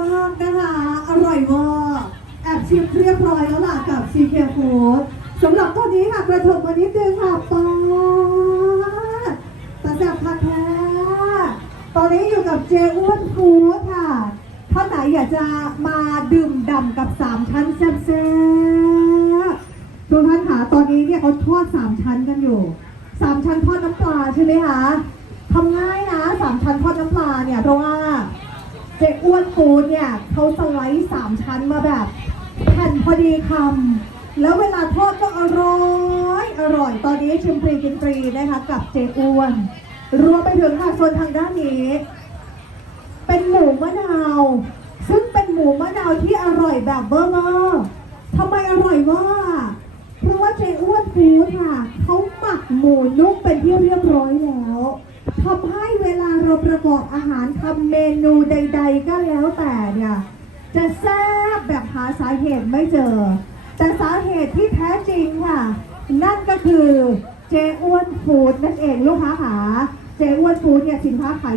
มากๆนะคะ อร่อยมากแอบชิมเรียบร้อยแล้วล่ะกับ CK Food สำหรับตอนนี้ค่ะกระถิบมานิดนึงค่ะปอตาแซ่บพักแท้ตอนนี้อยู่กับเจอ้วนฟูดค่ะท่านไหนอยากจะมาดื่มด่ำกับสามชั้นแซ่บๆทุกท่านค่ะตอนนี้เนี่ยเขาทอดสามชั้นกันอยู่สามชั้นทอดน้ำปลาใช่ไหมคะทำง่ายนะสามชั้นทอดน้ำปลาเนี่ยเพราะว่า จ๊อ้วนฟูดเนี่ยเขาสไลด์สามชั้นมาแบบแผ่นพอดีคำแล้วเวลาทอดก็อร่อย อร่อย ตอนนี้ชิมฟรีกินฟรีนะคะ กับเจ๊อ้วน รวมไปถึงค่ะส่วนทางด้านนี้ เป็นหมูมะนาว ซึ่งเป็นหมูมะนาวที่อร่อยแบบเบอร์เบอร์ทำไมอร่อยมาเพราะว่าเจ๊อ้วนฟูดค่ะเขาหมักหมูนุ่มเป็นที่เรียบร้อยแล้วทำให้เวลา เราประกอบอาหารทำเมนูใด ๆ ก็แล้วแต่เนี่ยจะแซ่บแบบหาสาเหตุไม่เจอ แต่สาเหตุที่แท้จริงค่ะ นั่นก็คือเจอ้วนฟูดนั่นเองลูกค้าหาเจอ้วนฟูดเนี่ยสินค้าขาย